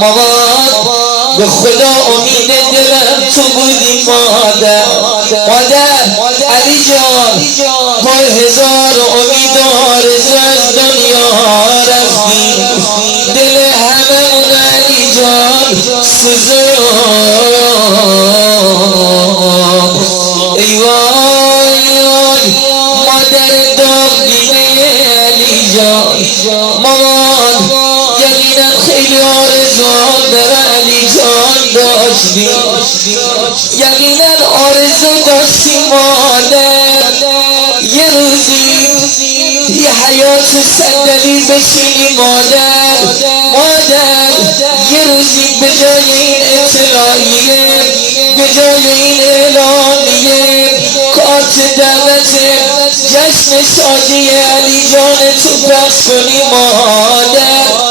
مامان به خدا امید دلم تو بودی مادر علی جان با هزار امید و آرزو از دنیا رفتی دل هممون علی جان سوزون ای وای مادر داغ دیده علی جان مامان یقینا خیلی آرزو در علی جان داشتی یقینا آرزو داشتی مادر یه روزی یه حیات صندلی بشینی مادر یه روزی به جای این اطلاعیه به جای این اعلامیه کارت دعوت جشن شادی علی جان تو پخش کنی مادر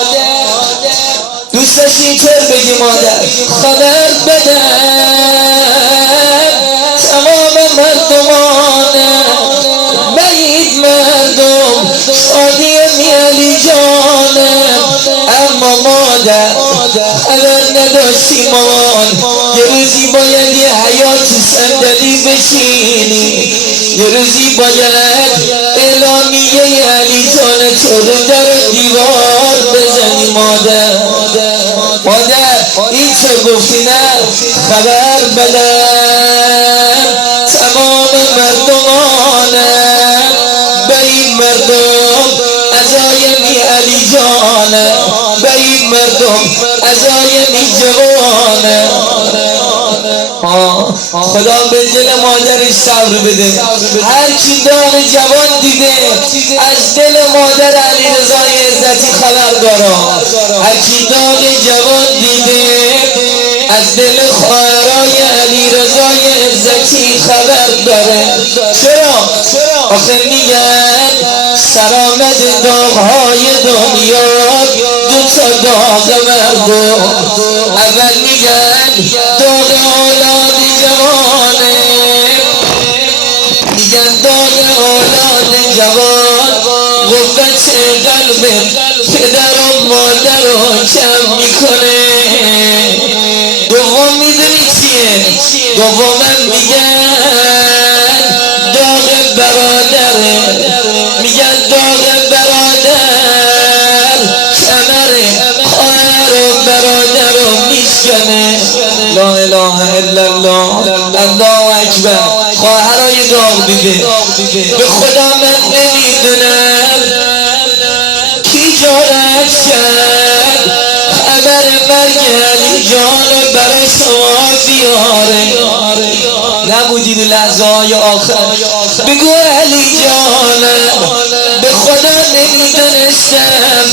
دوست داشتی اینطور بگی مادر خبر بدم تمام مردمان بعید مردم شادی علی جانم اما مادر خبر نداشتی مامان یه روزی باید یه حیات صندلی بشینی یه روزی باید اعلامیه علی جان تو رو در دیوار بزنی مادر این چه گفتی نه خبر بدم تمام مردمانم به این مردم عزایمی علی جانم به این مردم عزایمی جوانم خدا به دل مادرش صبر بده هر کی داغ جوان دیده از دل مادر علی رضای عزتی خبر داره هر کی داغ جوان دیده از دل خواهرای علی رضای عزتی خبر داره چرا؟ آخه میگن سرآمد داغهای دنیا دوتا داغ مردم اول میگن داغ اولاد جوانه میگن داغ اولاد جوان قوت قلب پدر و مادر رو کم میکنه دوم میدونی چیه؟ دومم میگن داغ برادره میگن داغ برادر کمر خواهر و برادر رو میشکنه لا اله الا الله الله اکبر خواهرای داغ دیده به خدا من نمیدونم کی جارت کرد خبر مرگ علی جان برای شما بیاره نبودید لحظه های آخر بگو علی جان به خدا نمیدونستم